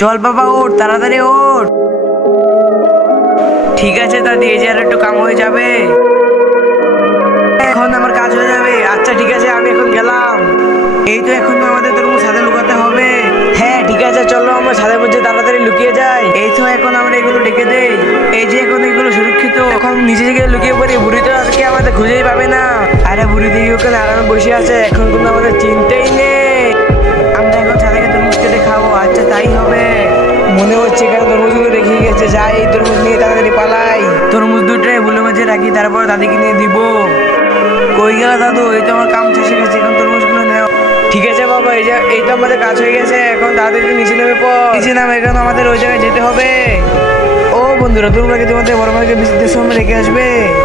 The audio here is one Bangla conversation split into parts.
চল বাবা ওঠ, তাড়াতাড়ি ওঠ। ঠিক আছে দাদি, এই যে আর একটু কাম হয়ে যাবে, এখন আমার কাজ হয়ে যাবে। আচ্ছা ঠিক আছে, আমি এখন গেলাম। এই তো এখন আমাদের তরমুজ ছাদে লুকাতে হবে। হ্যাঁ ঠিক আছে, চলো আমরা ছাদের মধ্যে তাড়াতাড়ি লুকিয়ে যাই। এই তো এখন আমরা এগুলো ডেকে দেই। এই যে এখন এগুলো সুরক্ষিত, এখন নিচে থেকে লুকিয়ে পড়ি। বুড়ি তো আজকে আমাদের খুঁজেই পাবে না। আরে বুড়ি দেখি ওখানে আরামে বসে আছে, এখন কিন্তু আমাদের চিন্তাই নেই। আমরা এখন ছাদে তরমুজ কেটে খাবো। আচ্ছা তাই হবে। মনে হচ্ছে এখানে তরমুজগুলো রেখে গেছে, যাই এই তরমুজ নিয়ে তাড়াতাড়ি পালাই। তরমুজ দুটোই বুলে মাঝে রাখি, তারপর দাদিকে নিয়ে দিব। কই গেল দাদু? এই তো আমার কাম শেষে গেছে, এখন তরমুজগুলো নেও। ঠিক আছে বাবা, এই তো আমাদের কাজ হয়ে গেছে। এখন তাদেরকে নিচে নেমে পড়। নিচে নামে, এখন আমাদের ওই জায়গায় যেতে হবে। ও বন্ধুরা, তোমরা কি তোমাদের বড় ভাইকে বৃদ্ধাশ্রমে রেখে আসবে?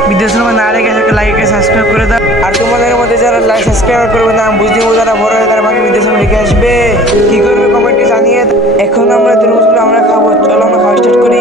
বৃদ্ধাশ্রমে না রেখে আসবে, লাইক সাবস্ক্রাইব করে দাও। আর তোমাদের মধ্যে যারা লাইক সাবস্ক্রাইব করবে না, বুঝতে যারা বড় হয় তারা আমাকে বৃদ্ধাশ্রমে রেখে আসবে। কি করবে কমেন্টে জানিয়ে। এখন আমরা তরমুজগুলো আমরা খাবো, চলো আমরা খাওয়া স্টার্ট করি।